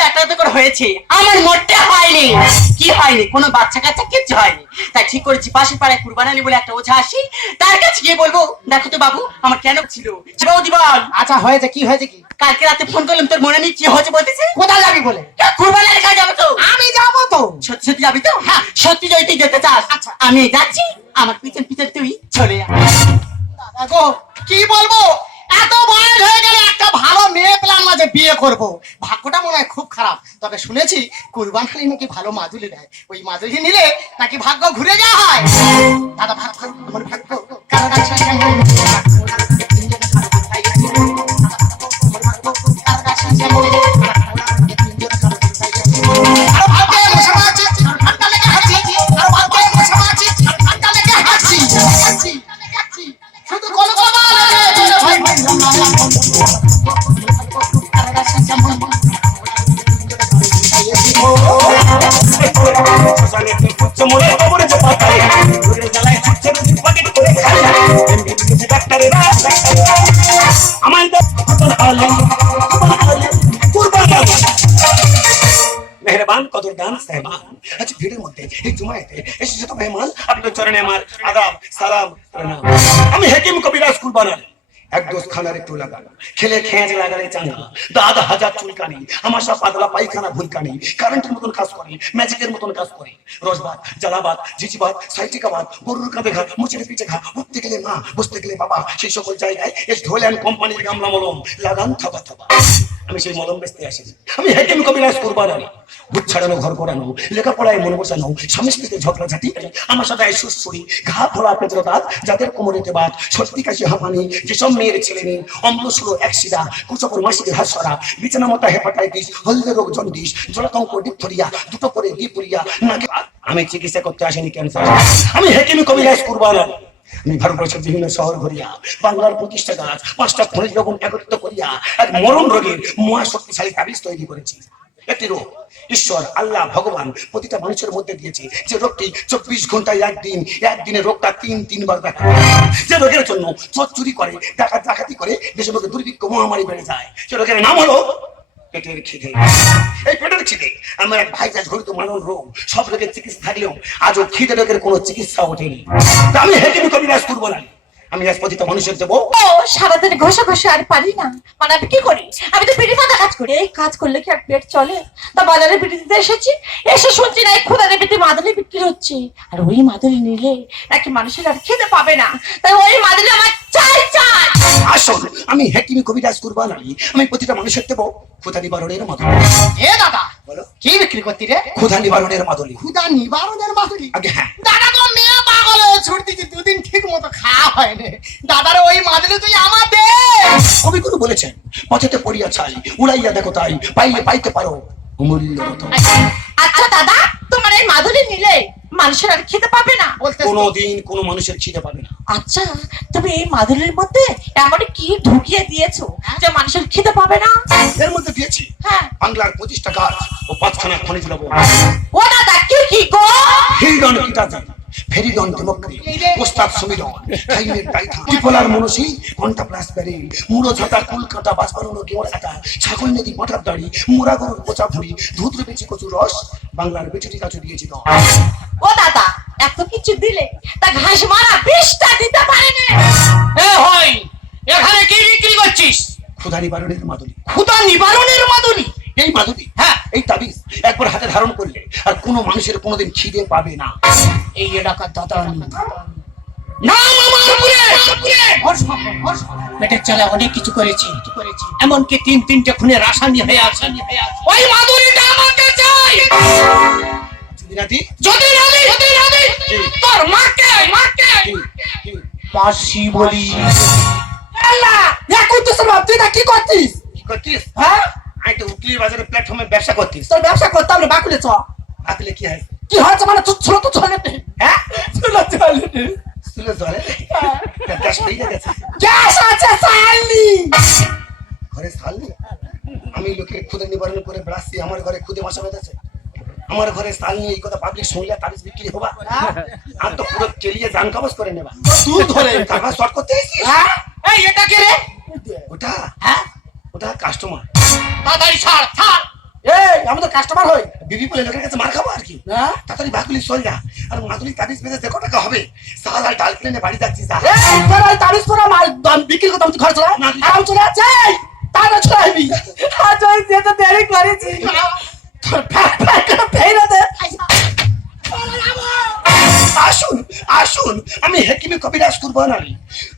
মধ্যে একটা তো করে হয়েছে, আমার মোটে হয়নি। কি হয়নি? কোনো বাচ্চা কাচ্চা কিচ্ছু হয়নি। তাই ঠিক করেছি পাশের পাড়ায় কুরবানি বলে একটা ওঝা আসি, তার কাছে গিয়ে বলবো, দেখো তো বাবু আমার কেন ছিল। বৌদি বল। আচ্ছা হয়েছে, কি হয়েছে কি? কালকে রাতে ফোন করলাম, তোর মনে নেই কি হয়েছে বলতেছে? কোথায় যাবি বলে? কুরবানির কাছে যাবো তো। আমি যাবো তো। সত্যি সত্যি যাবি তো? হ্যাঁ সত্যি যদি তুই যেতে চাস, আচ্ছা আমি যাচ্ছি, আমার পিছন পিছন তুই চলে যা। দাদা গো, কি বলবো, এত বয়স হয়ে গেলে একটা ভালো মেয়ে পেলাম না যে বিয়ে করব। ভাগ্যটা মনে হয় খুব খারাপ। তবে শুনেছি কুরবানি নাকি ভালো মাদুলি দেয়, ওই মাদুলি নিলে নাকি ভাগ্য ঘুরে যাওয়া হয়। দাদা ভাগ্য, আমার ভাগ্য কারণ আছে যেমন, মেহরবান কদরদান সাহেবান, আজ ভিড়ের মধ্যে এই জুমায়েতে এসেছে তো মেহমান, আপনাদের চরণে আমার আদাব সালাম প্রণাম। আমি হাকিম কবিরাজ কুরবান। এক দোষ খানার একটু লাগানো, খেলে খেঁজ লাগালে চাঙ্গা, দাঁত হাজার চুলকানি, আমার সব পাতলা পায়খানা ভুলকানি, কারেন্টের মতন কাজ করে, ম্যাজিকের মতন কাজ করে। রসবাদ, জ্বালাবাদ, ঝিঝিবাদ, সাইটিকাবাদ, গরুর কাঁধে ঘা, মুচের পিঠে ঘা, উঠতে গেলে মা, বসতে গেলে বাবা, সেই সকল জায়গায় এস ধোলেন কোম্পানির গামলা মলম লাগান থাবা থাবা। আমি সেই মলম বেচতে আসিনি, আমি হাকিম কবিরাজ কুরবান আলী। ভূত ছাড়ানো, ঘর করানো, লেখাপড়ায় মন বসানো, স্বামী স্ত্রীতে ঝগড়াঝাটি, আমার সাথে সুরসুরি, ঘা ফোলা পেটের দাঁত, যাদের কোমরেতে বাত, সত্যি কাশি হাঁপানি, যেসব মেয়ের ছেলে নেই, অম্ল সুলো একশিরা, কুচপর মাসিকে হাসরা, বিছানা মতা হেপাটাইটিস, হলদে রোগ জন্ডিস, জলাতঙ্ক ডিপথরিয়া, দুটো করে ডিপুরিয়া, নাকে। আমি চিকিৎসা করতে আসিনি ক্যান্সার, আমি হাকিম কবিরাজ কুরবান আলী। আমি ভারতবর্ষের বিভিন্ন শহর ঘুরিয়া, বাংলার 25টা গাছ, 5টা খনিজ লবণ একত্রিত করিয়া এক মরণ রোগের মহাশক্তিশালী তাবিজ তৈরি করেছি। একটি রোগ ঈশ্বর আল্লাহ ভগবান প্রতিটা মানুষের মধ্যে দিয়েছে, যে রোগটি 24 ঘন্টায় একদিনে রোগটা তিনবার দেখা, যে রোগের জন্য চোর চুরি করে, ডাকাতি করে, দেশের মধ্যে দুর্ভিক্ষ মহামারী বেড়ে যায়, সে রোগের নাম হলো পেটের খিদে। এই পেটের খিদে আমার এক ভাইজাজ ঘটিত মানব রোগ, সব রোগের চিকিৎসা থাকলেও আজও খিদে রোগের কোনো চিকিৎসা ওঠেনি। আমি হাকিম কবিরাজ কুরবান আলী, আমি আজ প্রতিটা মানুষের দেবো। ও সারাদিন ঘষা ঘষা আর পারি না, মানে আমি কি করি? আমি তো বিড়ি পাতা কাজ করি, এই কাজ করলে কি আর পেট চলে? তা বাজারে বিড়ি দিতে এসেছি, এসে শুনছি না এই খোদারে বিড়ি মাদুলি বিক্রি হচ্ছে, আর ওই মাদুলি নিলে নাকি মানুষের আর খেতে পাবে না, তাই ওই মাদুলি আমার চাই। আসুন, আমি হাকিম কবিরাজ কুরবান আলী, আমি প্রতিটা মানুষের দেবো ক্ষুধা নিবারণের মাদুলি। এ দাদা বলো, কি বিক্রি করতি রে? ক্ষুধা নিবারণের মাদুলি। ক্ষুধা নিবারণের মাদুলি? আগে হ্যাঁ। দাদা তো মেয়ে পাগল হয়ে ছুটতেছি, দুদিন ঠিক মতো খাওয়া হয়নি। দাদার ওই মাদুলি তুই আমার দে। কবিগুরু বলেছেন, পথেতে পড়িয়া ছাই, উড়াইয়া দেখো তাই, পাইলে পাইতে পারো অমূল্য রতন। আচ্ছা দাদা, তোমার এই মাদুলি নিলে মানুষের আর খেতে পাবে না? কোনোদিন কোনো মানুষের খিদে পাবে না। আচ্ছা, তুমি এই মাদুলির মধ্যে এমন কি ঢুকিয়ে দিয়েছো যে মানুষের খেতে পাবে না? এর মধ্যে দিয়েছি হ্যাঁ। বাংলার 25টা গাছ ও 5খানা খনিজ লবণ। ও দাদা কি গো? হিরণ কিতাজি, ফেরিডন ডেমোক্রি, ওস্তাদ সমীরণ, খাইমের টাইথা, ত্রিপলার মনসী, ঘন্টা প্লাস ব্যারি, মুড়ো ঝাঁটা, কুলকাতা, বাসবানোনো কেওয়ার আটা, ছাগল নদী পটার দাড়ি, মুড়া গরুর পোচা ভুড়ি, ধুতরে বেচি কচুর রস, বাংলার বেচুটি কাছু দিয়েছি তো। ও দাদা, এত কিছু দিলে তা ঘাস মারা 20টা দিতে পারেনি? এ হই, এখানে কি বিক্রি করছিস? ক্ষুধা নিবারণের মাদুলি। ক্ষুধা নিবারণের মাদুলি? এই মাদুলি, হ্যাঁ, এই তাবিজ একবার হাতে ধারণ করলে আর কোনো মানুষের কোনোদিন খিদে পাবে না। এই এলাকার দাদা পেটের চালা অনেক কিছু করেছি, এমনকি তিনটে খুনের আসামি হয়ে আছে। ওই মাদুরিটা আমাকে চাই। যদি না দিই, তোর মাকে পাশি বলি। কি করছিস? হ্যাঁ, আমি তো উকিল বাজারে প্ল্যাটফর্মে ব্যবসা করতিস। তোর ব্যবসা করতাম না, বাকুলে চ। আসলে কি হয়? কি হয়েছে মানে তুই ছোট তো চলে, হ্যাঁ চলে তুলে ধরে গ্যাস পেয়ে গেছে। গ্যাস আছে চাইলি ঘরে সালনি, আমি লোকের ক্ষুদে নিবারণ করে বেড়াচ্ছি, আমার ঘরে ক্ষুদে মশা বেঁধেছে। আমার ঘরে সাল নিয়ে এই কথা পাবলিক শুনলে তাবিজ বিক্রি হবা, আর তো পুরো চেলিয়ে জান কাবাজ করে নেবা। তুই ধরে টাকা শর্ট করতে এসেছিস? এই এটা কে রে? ওটা হ্যাঁ, ওটা কাস্টমার। তাড়াতাড়ি ছাড়। এই কাস্টমার হই। বিবি বলে লোকের কাছে মার খাবো আর কি। হ্যাঁ? তাড়াতাড়ি ভাগগুলি চল যা। আর মাদুলি তাবিজ বেঁধে দেখো টাকা হবে। সাল আর ডাল কিনে বাড়ি যাচ্ছি যা। এই তোর ওই তাবিজ পরা মাল দাম বিক্রি করতাম, তুই ঘর চলা। না, আরাম চলে যাচ্ছে। তাহলে চলে আসবি। আজ ওই যেতে দেরি করেছি। তোর ফ্যাক ফ্যাক করে ফেলে দে। আসুন আসুন, আমি হেকিমে কবিরাজ কুরবান আলী।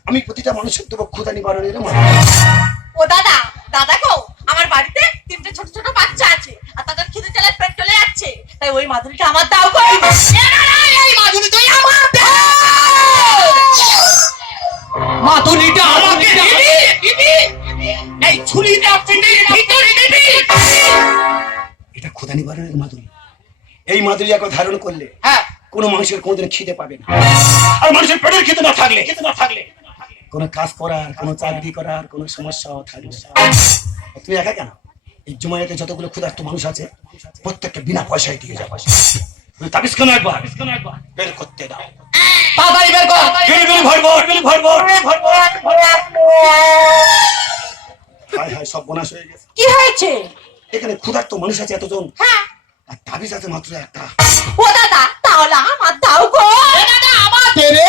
আমি প্রতিটা মানুষের দেবো ক্ষুধা নিবারণের মাদুলি। ও দাদা, দাদা গো, আমার বাড়িতে 3টে ছোট ছোট বাচ্চা আছে আর তাদের খিদে জ্বালায় পেট চলে যাচ্ছে, তাই ওই মাদুলিটা আমার দাও গো। এই মাদুলি তুই আমার দে। মাদুলিটা আমাকে দিবি। এই ছুরিটা পিটির ভিতরে দিবি। এটা ক্ষুধা নিবারণের মাদুলি। এই মাদুলি একবার ধারণ করলে হ্যাঁ, কোনো মানুষের কোনোদিন খিদে পাবে না। আর মানুষের পেটের খিদে না থাকলে কোনো কাজ করার, কোনো চাকরি করার কোনো সমস্যাও থাকবে না। তুমি একা কেন? এই জুমাইতে যতগুলো ক্ষুধার্ত মানুষ আছে প্রত্যেককে বিনা পয়সায় দিয়ে যাবে। তুমি তাবিজ কেন একবার বের করতে দাও। তাড়াতাড়ি বের কর। গিলি ভরবো। হায় হায়, সব বোনাস হয়ে গেছে। কি হয়েছে? এখানে ক্ষুধার্ত মানুষ আছে এতজন, হ্যাঁ। আর তাবিজ আছে মাত্র একটা। ও দাদা, তাহলে আমার দাও গো। আমার দে রে।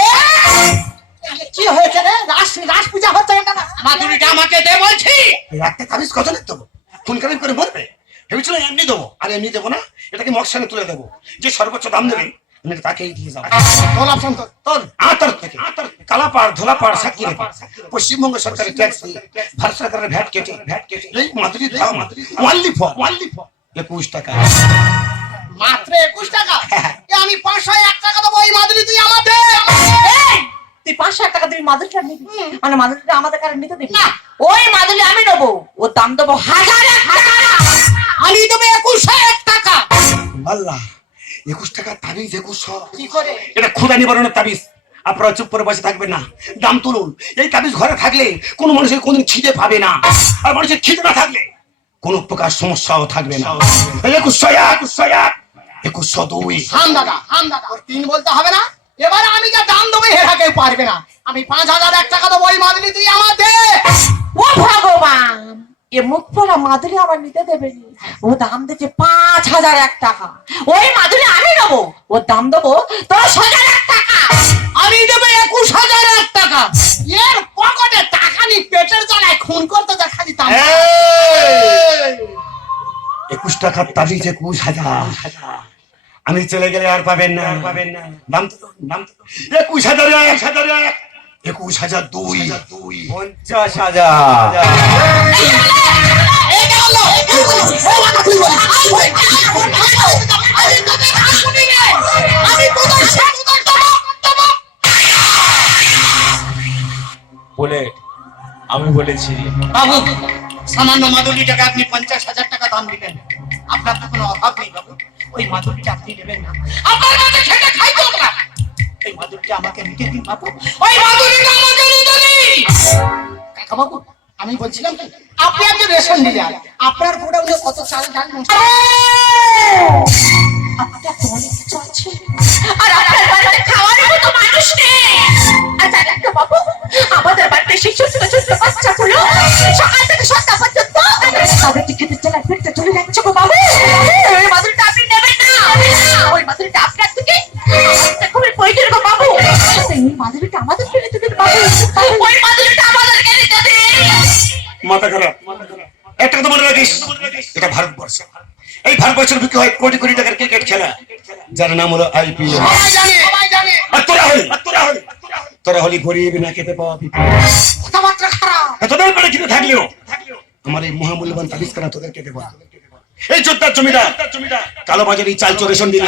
কি হয়েছে রে? রাস পূজা হচ্ছে কেন? মাদুলিটা আমাকে দে বলছি। এই একটা তাবিজ কত নিতে দেবো? খুন খারাপ করে বলবে? ভেবেছিল এমনি দেবো, আর এমনি দেবো না, এটাকে মকসানে তুলে দেবো। যে সর্বোচ্চ দাম দেবে আমি তাকেই দিয়ে যাবো। তোর অপশন তো তোর আতর থেকে কালাপাড় ধোলাপাড় সাক্ষী রেখে পশ্চিমবঙ্গ সরকারের ট্যাক্স দিয়ে ভারত সরকারের ভ্যাট কেটে এই মাদুরির দাম ওয়ানলি ফর 21 টাকা। মাত্র 21 টাকা? এ আমি 501 টাকা দেবো। এই মাদুলি তুই আমার দে। এই, তুই 500 টাকা দিবি মাদুলিটা নিবি, মানে মাদুলিটা আমাদের কাছে নিতে দিবি না। ওই মাদুলি আমি নেবো, ওর দাম দেবো 1000 টাকা। আমি দেবো 21 টাকা। আল্লাহ, 21 টাকা তাবিজ 2100। কি করে? এটা ক্ষুধা নিবারণের তাবিজ। আপনারা চুপ করে বসে থাকবেন না, দাম তুলুন। এই তাবিজ ঘরে থাকলে কোনো মানুষের কোনদিন খিদে পাবে না, আর মানুষের খিদে না থাকলে কোনো প্রকার সমস্যাও থাকবে না। 2102। হাম দাদা ওর 3 বলতে হবে না। এবারে আমি যা দাম দেবো এরা কেউ পারবে না। আমি 5001 টাকা দেবো। ওই মাদুলি তুই আমার দে। ও ভগবান, এ মুখ পড়া মাদুলি আমার নিতে দেবে নি। ও দাম দিচ্ছে 5001 টাকা। ওই মাদুলি আমি নেবো, ওর দাম দেবো 10000 টাকা। আমি দেবো 21001 টাকা। এর পকেটে টাকা নি, পেটের জ্বালায় খুন করতে দেখা দিতাম। 21 টাকার তাবিজ 21,000। আমি চলে গেলে আর পাবেন না। দাম তো 21,000 21,002 50,000। এই গেল। আমি তোদের শেষ করতে দেবো। বুলেট, আমি বলেছি বাবু, সামান্য মাদুলিটাকে আপনি 50,000 টাকা দাম দিলেন। আপনার তো কোনো অভাব নেই বাবু। ওই মাদুলিটা আপনি নেবেন না। আপনার কাছে খেটে খাইতে হবে না। এই মাদুলিটা আমাকে নিতে দিন বাবু। ওই মাদুলিটা আমাকে নিতে দিন। কাকা বাবু, আমি বলছিলাম কি, আপনি একটা রেশন ডিলার, আপনার গোডাউনে কত চাল ডাল নষ্ট? আপনার তো অনেক কিছু আছে, আর আপনার বাড়িতে খাওয়ার মতো মানুষ নেই। আচ্ছা একটা বাবু, আমাদের বাড়িতে সেই ছোট ছোট বাচ্চাগুলো সকাল থেকে সন্ধ্যা পর্যন্ত তাদের খেতে চলে ফিরতে চলে যাচ্ছে গো বাবু। ওই মাদুরিটা আপনি নেবেন না, ওই মাদুরিটা আপনার থেকে খুবই প্রয়োজন গো বাবু। ওই মাদুরিটা আমাদের নিতে দিন বাবু, ওই মাদুরিটা আমাদেরকে নিতে দিন। মাথা খারাপ। একটা কথা মনে রাখিস, এটা ভারতবর্ষ। এই ভারতবর্ষের বুকে হয় কোটি কোটি টাকার ক্রিকেট খেলা, যার নাম হলো IPL। সবাই জানে। আর তোরা হলি গরিব, না খেতে পাওয়া পিপি। কথাবার্তা খারাপ। তোদের পেটে খিদে থাকলেও আমার এই মহামূল্যবান তাবিজ করা তোদেরকে দেবো না। এই যোদ্ধার জমিদার কালো বাজারি চাল চোরেশন দিল,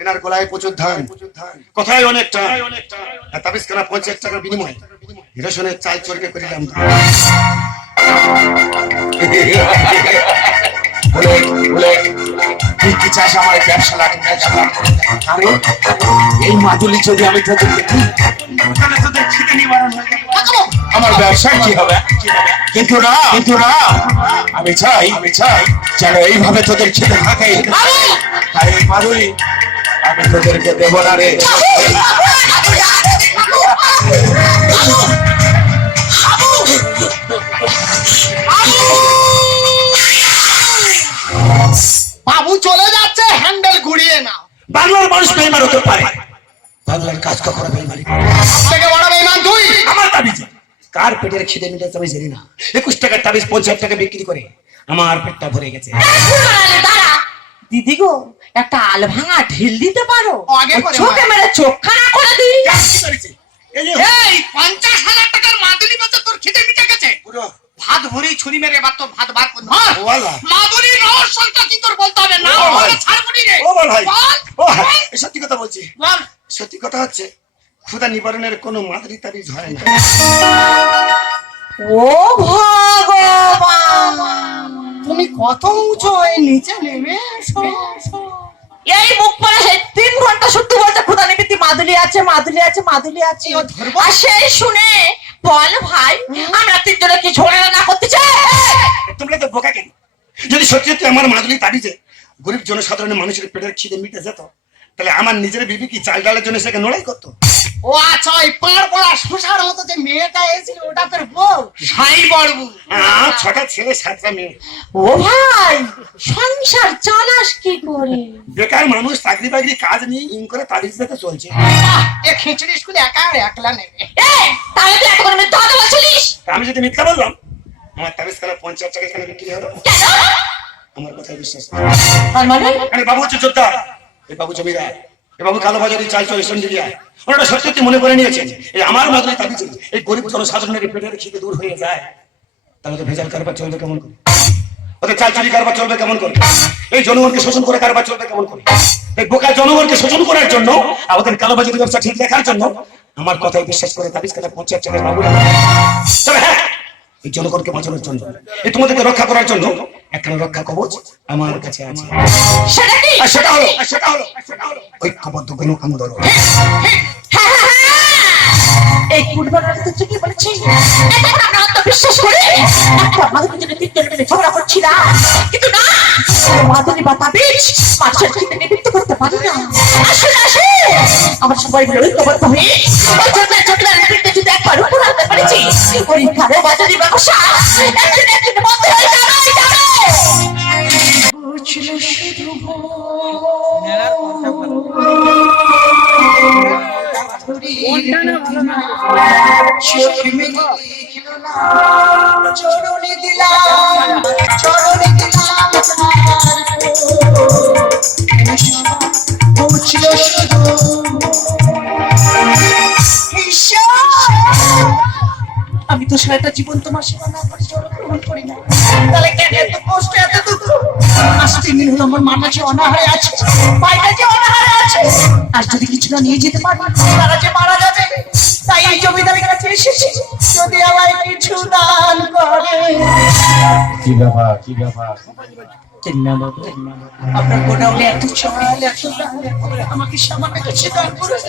এনার গলায় প্রচুর ধান, কোথায় অনেক টাকা। তাবিজ করা 50 টাকার বিনিময়ে রেশনের চাল চোরকে করিলাম। তুই কি চাস আমার ব্যবসা লাগে? কারণ এই মাদুলি যদি আমি তোদেরকে দিই, তাহলে তোদের খিদে নিবারণ হয়ে যাবে। আমার ব্যবসা কি হবে? কিন্তু না আমি চাই যেন এইভাবে তোদের খেতে থাকে। তাই এই মাদুলি আমি তোদেরকে দেবো না রে। বাংলার মানুষ বেইমান হতে পারে, বাংলার কাজ কখনো বেইমানি করে না। থেকে বড় বেঈমান তুই। আমার তাবিজ কার পেটের খিদে মিটাতে আমি জানি না, 21 টাকার তাবিজ 50 টাকা বিক্রি করে আমার পেটটা ভরে গেছে। দাঁড়া দিদি গো, একটা আল ভাঙা ঢিল দিতে পারো? আগে ওই করে চোখে মার। মেরে চোখ খানা করে দিই। কি করেছে? এই যে এই 50,000 টাকার মাদুলি বেচে তোর খিদে মিটে গেছে? পুরো ভাত ভরি ছুরি মেরে এবার তোর ভাত বার করতে হবে। ওয়ালা। মাদুলির রহস্যটা কি তোর বলতে হবে না? ও ভাই। বলে ছাড়বনি রে। ও ভাই, বল, ও ভাই, বল, এই সত্যি কথা বলছি। বল। সত্যি কথা হচ্ছে ক্ষুধা নিবারণের কোনো মাদুলি তাবিজ হয় না। ও ভগবান, তুমি কত উঁচু এই নিচে নেমে এসো। এই মুখ পরে সেই 3 ঘন্টা শুদ্ধ বলছে ক্ষুধা নিবৃত্তি মাদুলি আছে, মাদুলি আছে, মাদুলি আছে। ও ধরবো? আর সেই শুনে বল ভাই, আমরা 3 জনে কি ঝগড়া না করতে চাই? তোমরা তো বোকা কেন? যদি সত্যি সত্যি আমার মাদুলি তাবিজে গরিব জনসাধারণের মানুষের পেটের খিদে মিটে যেত, তাহলে আমার নিজের বিবি কি চাল ডালের জন্য সেখানে লড়াই করতো? ও আচ্ছা, ওই পাড় পড়া শোষার মতো যে মেয়েটা এসেছিল ওটা তোর বউ? সাই বড়বু। 6টা ছেলে 7টা মেয়ে। ও ভাই, সংসার চালাস কি করে? বেকার মানুষ চাকরি বাকরি কাজ নিয়ে ইন করে তাবিজ দিতে চলছে। এ খিচুড়ি স্কুলে একা আর একলা নেবে। এই, তাহলে তুই এত করে মিথ্যা কথা বলছিলিস আমি যদি মিথ্যা বললাম, আমার তাবিজ খানা 50 টাকা এখানে বিক্রি হলো, কেন? আমার কথায় বিশ্বাস করো। তার মানে আরে বাবু হচ্ছে যোদ্ধা, এই বাবু জমিদার, এই বাবু কালোবাজারি চাল চল দিলিয়া, ওনারা সত্যি সত্যি মনে করে নিয়েছেন এই আমার মাদুলি তাবিজ এই গরিব জনসাধারণের পেটের খিদে দূর হয়ে যায়। তাহলে তো ভেজাল কারবার চলবে কেমন করে? ওদের চাল চুরি কারবার চলবে কেমন করে? এই জনগণকে শোষণ করে কারবার চলবে কেমন করে? এই বোকা জনগণকে শোষণ করার জন্য, আমাদের কালোবাজারি ব্যবসা ঠিক রাখার জন্য আমার কথায় বিশ্বাস করে তাবিজ খানা 50 টাকা বাবু। তবে হ্যাঁ, এই জনগণকে বাঁচানোর জন্য, এই তোমাদেরকে রক্ষা করার জন্য একটা রক্ষা কবচ আমার কাছে আছে। সেটা কি? আর সেটা হলো ঐক্যবদ্ধ গণ আন্দোলন। এই কুড়বানার তো ঠিকই বলেছি। এখন আমরা আত্মবিশ্বাস করে একটা মাদুলির জন্য 3 জন মিলে ঝগড়া করছি না, কিন্তু না, মাদুলি বা তাবিজ মানুষের খিদে নিবৃত্ত করতে পারি না। আসুন আসুন, আমরা সবাই মিলে ঐক্যবদ্ধ হয়ে ওই ঝগড়ার বিরুদ্ধে যদি একবার উপর আনতে পেরেছি, ওই কারো বাজারি ব্যবসা একদিন বন্ধ হয়ে যাবে। বুঝলো শুধু চরণে দিলাম বুঝল শুধু আমি তো সারাটা জীবন তোমার সেবা না করে জড়গ্রহণ করি না, তাহলে কেন এত কষ্ট এত দুঃখ? আজ 3 দিন হলো আমার মাটা যে অনাহারে আছে, ভাইটা যে অনাহারে আছে, আর যদি কিছু না নিয়ে যেতে পারি তারা যে মারা যাবে। তাই এই জমিদারের কাছে এসেছি, যদি আমায় কিছু দান করে। কি ব্যাপার, কি ব্যাপার? আপনার গোডাউনে এত চাল এত ডাল, আমাকে সামান্য কিছু দান করুন।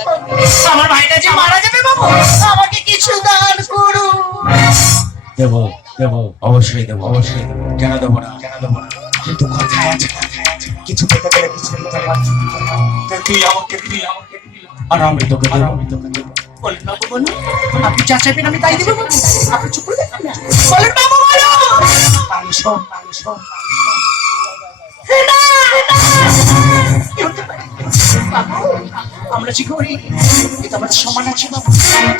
আমার ভাইটা যে মারা যাবে বাবু, আমাকে কিছু দান করুন। দেবো দেবো, অবশ্যই দেবো, অবশ্যই দেবো। কেন দেবো না, কেন দেবো না? কিন্তু কথায় আছে, কিছু পেতে গেলে কিছু নিতে পারছি। তুই আমাকে দিবি, আর আমি তোকে দেবো, আমি তোকে দেবো। বলেন বাবু বলুন, আপনি যা চাইবেন আমি তাই দেবো বাবু, আপনি চুপ করে দেখুন না। বলেন বাবু বলুন। বাবু, আমরা যে করি কিন্তু আমাদের সমান আছে বাবু,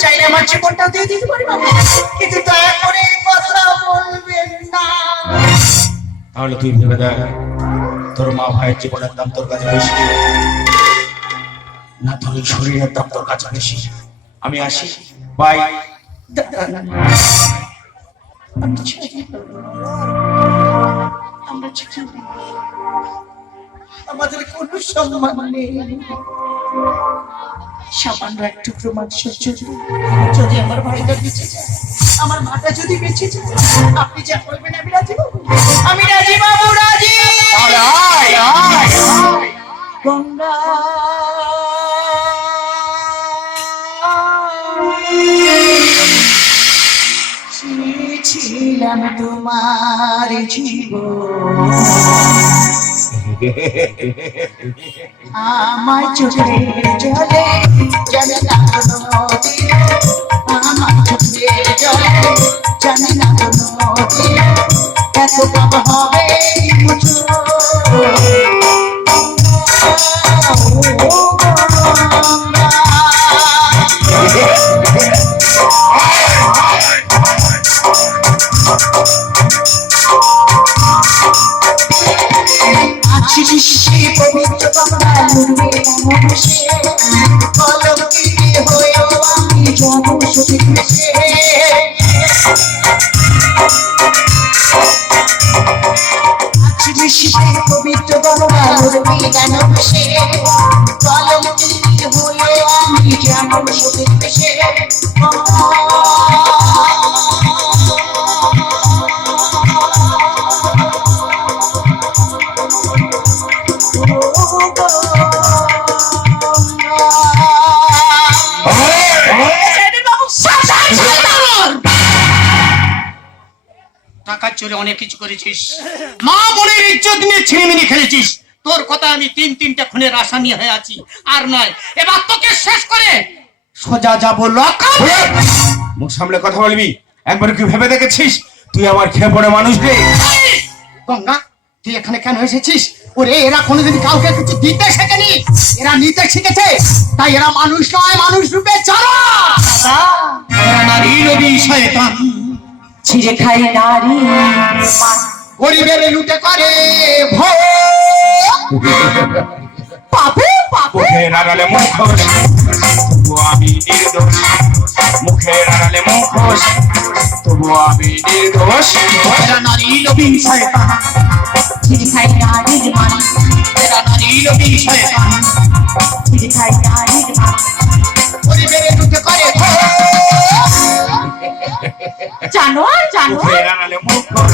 চাইলে আমার জীবনটাও দিয়ে দিতে পারি বাবু, কিন্তু দয়া করে এই কথা বলবেন না। তাহলে তুই ভেবে দেখ, তোর মা ভাইয়ের জীবনের দাম তোর কাছে বেশি না তোর এই শরীরের দাম তোর কাছে বেশি? আমি আসি, বাই। আমরা ছেড়ে দিই। আমরা ছেড়ে দিই। আমাদের কোনো সম্মান নেই, সামান্য এক টুকরো মাংসের জন্য যদি আমার ভাইটা বেঁচে যায়, আমার মাটা যদি বেঁচে যায়, আপনি যা বলবেন আমি রাজি বাবু, আমি রাজি বাবু, রাজি। গঙ্গা ছিলাম তোমার জীবন, আমার চোখে জলে জানে না নদী, আমার চোখে জলে জানে না নদী, এত পাপ হবে শিশে পবিত্র গঙ্গা নদী কেন ভেসে কলঙ্কি হয়ে আমি যেমন সুখের দেশে টাকা চলে অনেক কিছু করেছিস, মা বোনের ইজ্জত নিয়ে ছিনিমিনি খেলেছিস। তোর কথা আমি তিনটা খুনের আসামি হয়ে আছি, আর নয়। এবার তোকে শেষ করে সোজা যাবো লকাপ। মুখ সামলে কথা বলবি। একবার কি ভেবে দেখেছিস তুই আমার খেয়ে পড়ে মানুষ রে? গঙ্গা তুই এখানে কেন এসেছিস? ওরে এরা কোনোদিন কাউকে কিছু দিতে শেখেনি, এরা নিতে শিখেছে। তাই এরা মানুষ নয়, মানুষ রূপে চলো। ওরা নারী রবি শয়তান, ছিঁড়ে খাই নারী গরিবের লুটে করে ভোগ। পাপে পাপে মুখের আড়ালে মুখোশ, তবু আমি নির্দোষ। মুখের আড়ালে মুখোশ, তবু আমি নির্দোষ। এরা নারী রবি শয়তান, ছিঁড়ে খাই নারীর মান, এরা নারী রবি শয়তান। ছিঁড়ে খাই নারীর মান। গরিবের লুটে করে ভোগ। জানোয়ার জানোয়ার মুখের আড়ালে মুখোশ,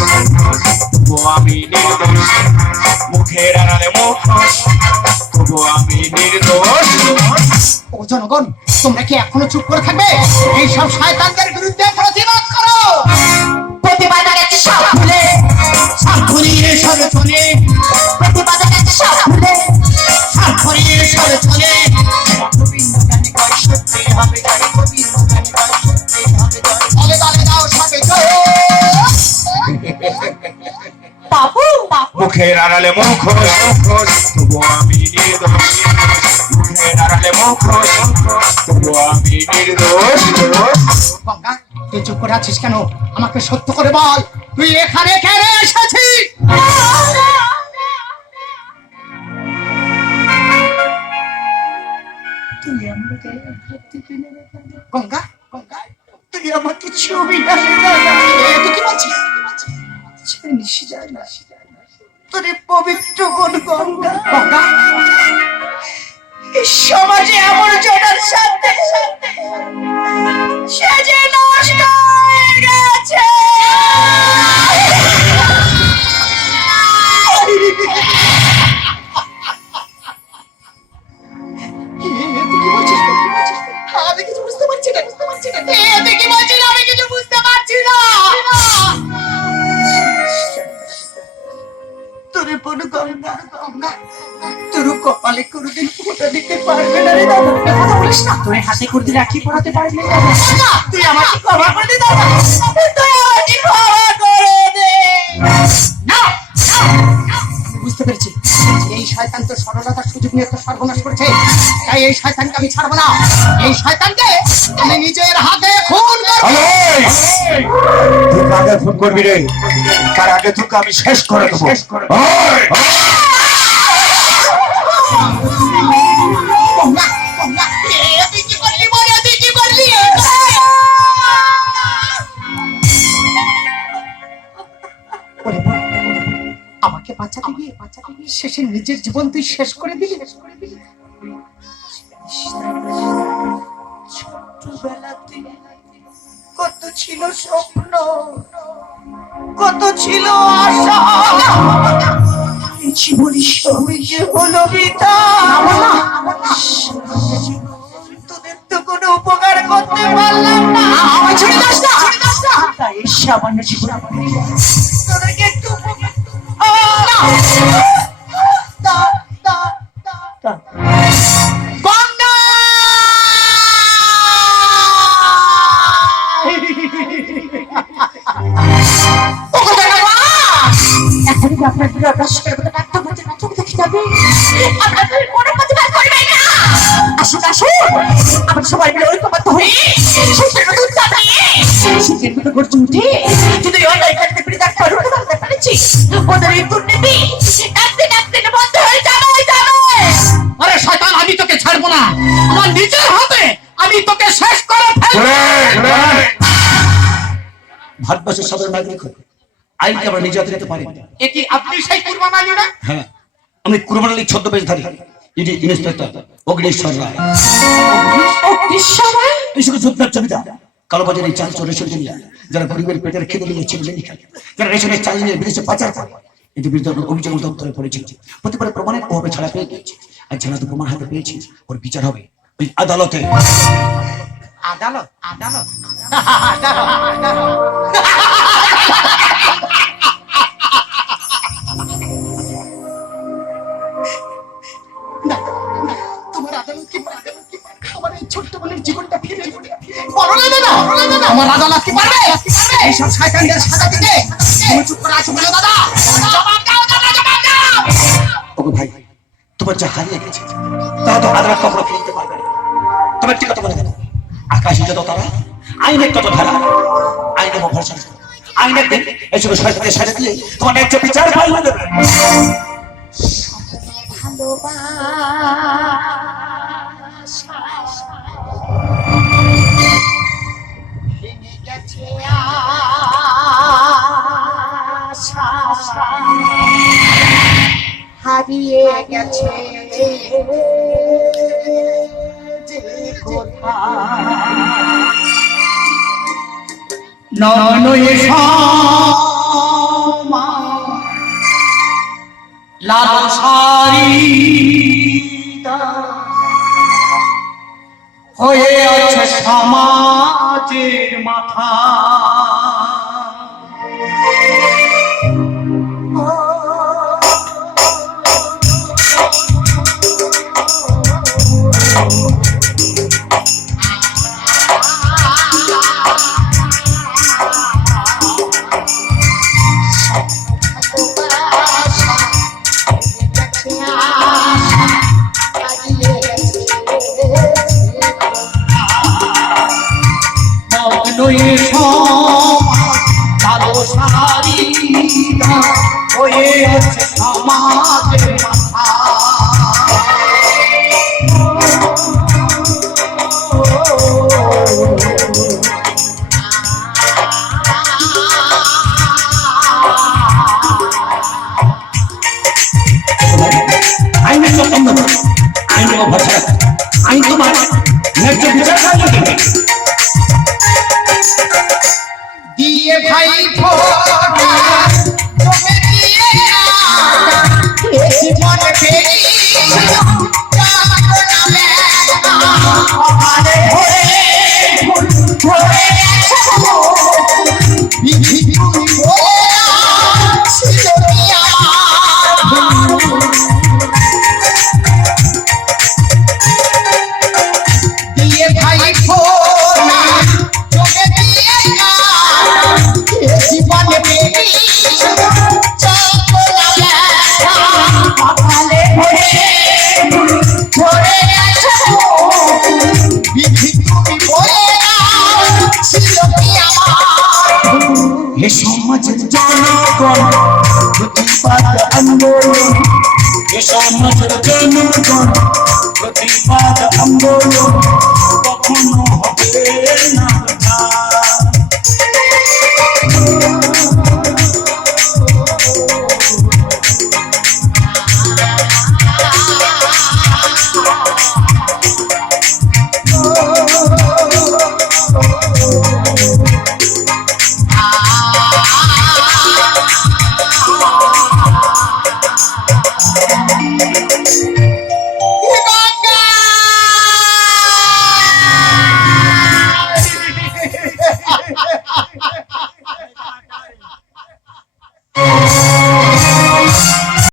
তবু আমি নির্দোষ। মুখের আড়ালে মুখোশ, তবু আমি নির্দোষ। ও জনগণ, তোমরা কি এখনো চুপ করে থাকবে? এই সব শয়তানদের বিরুদ্ধে প্রতিবাদ করো। প্রতিবাদ আছে সব ভুলে, সব ঘুরিয়ে সব চলে, প্রতিবাদ আছে সব ভুলে। সব ঘুরিয়ে সব চলে। গোবিন্দ গানে গায় সত্যি হবে জয়, গোবিন্দ গানে গায় সত্যি হবে জয়। দলে দলে দাও সবে জয়। পাপু পাপু মুখের আড়ালে মুখোশ, তবু আমি নির্দোষ। মুখের আড়ালে মুখোশ, তবু আমি নির্দোষ। গঙ্গা তুই চুপ করে আছিস কেন? আমাকে সত্য করে বল, তুই এখানে কেন এসেছিস? গঙ্গা গঙ্গা তুই আমাকে ছবি তুই কি বলছিস? তোর পবিত্র কোন গঙ্গা? গঙ্গা এই সমাজে এমন জনের সাথে সে যে নষ্ট হয়ে গেছে। তুই কি বলছিস? আমি কিছু বুঝতে পারছি না, বুঝতে পারছি না। তুই কি বলছিস? আমি কিছু বুঝতে পারছি না। তোরে কোন গঙ্গা গঙ্গা তোর কপালে কোনদিন ফোঁটা দিতে পারবে না রে দাদা। কথা বলিস না, তোর হাতে করে রাখি পড়াতে পারবে না দাদা। তুই আমাকে ক্ষমা করে দে দাদা, তুই আমাকে ক্ষমা করে দে। না বুঝতে পেরেছি, এই শয়তান তো সরলতার সুযোগ নিয়ে তো সর্বনাশ করেছে। তাই এই শয়তানকে আমি ছাড়বো না। এই শয়তানকে আমি নিজের হাতে খুন করবো। তুই কাকে ফোন করবি রে? তার আগে তোকে আমি শেষ করে দেবো। গঙ্গা গঙ্গা তুই কি করলি বলে? তুই কি করলি? ওরে বাবা, আমাকে বাঁচাতে গিয়ে শেষে নিজের জীবন তুই শেষ করে দিলি। ছোটবেলাতে কত ছিল স্বপ্ন, কত ছিল আশা, জীবনের সবই যে হলো বৃথা। তোদের তো কোনো উপকার করতে পারলাম না। আমার ছেড়ে যাস না, তাই এই সামান্য জীবন তোদেরকে একটু গঙ্গা এখন আপনার দর্শকের মতো নাট্য করতে নাটক দেখে যাবে। আপনাদের কোনো প্রতিবাদ করবে না। আসুন আসুন, আমরা সবাই মিলে ঐক্যবদ্ধ হয়ে সুখের মতো উত্তাপ নিয়ে সুখের মতো গর্জে উঠে যদি অন্যায় কাজকে বিরোধিতা করতে পারতে পেরেছি, ওদের এই দুর্নীতি একদিন একদিন বন্ধ হয়ে যাবে। আরে শয়তান, আমি তোকে ছাড়বো না। আমার নিজের হাতে আমি তোকে শেষ করে ফেলবো। ভারতবর্ষের সাধারণ নাগরিক হয়ে আইনকে আমরা নিজে হাতে নিতে পারি না। এ কি আপনি সেই কুরবান আলী না? হ্যাঁ, আমি কুরবান আলী ছদ্মবেশধারী ইডি ইন্সপেক্টর অগ্নিশ্বর রায়। কৃষক যোদ্ধার জমিদার কালোবাজারে চাল চোর রেশন নিয়ে যারা গরিবের পেটের খেতে নিয়ে ছিল খায়, যারা রেশনের চাল নিয়ে বিদেশে পাচার করে, এদের বিরুদ্ধে অভিযোগ দপ্তরে পড়েছিল। প্রতিবারে প্রমাণের অভাবে ছাড়া পেয়ে গিয়েছে। আর যারা তো প্রমাণ হাতে পেয়েছি, ওর বিচার হবে ওই আদালতে। আদালত আদালত তোমার আদালত কি আমার এই ছোট্ট বোনের জীবনটা ফিরে বলো না দাদা, আমার আদালত কি পারবে এইসব শয়তানদের সাজা দিতে? তুমি চুপ করে আছো বলো দাদা, জবাব দাও দাদা, জবাব দাও। ওগো ভাই, তোমার যা হারিয়ে গেছে তা তো আদালত কখনো ফিরে দিতে পারবে না। তবে একটি কথা বলে দেখো, আকাশে যত তারা, আইনের তত ধারা, আইনে ভরসা করো। আইনের দিন এসব শয়তানের সাজা দিয়ে তোমার ন্যায্য বিচার পাইবে দেবে। ভেঙে গেছে হারিয়ে গেছে যে কোথায়। নয়ন লাল সারি হয়ে আছে সমাজের মাথা। হয়ে আছে সমাজের মাথা। আইনের তো অন্য আইনের ভরসা, আইন তোমার ন্যায্য বিচার পাইবে দেবে। দিয়ে ভাই ফোটা তোকে দিয়ে জীবন ফেরি দিয়ে ভাই ফোটা তোকে দিয়ে জীবন ফেরি এ সমাজের জনগণ প্রতিবাদ আন্দোলন, এ সমাজের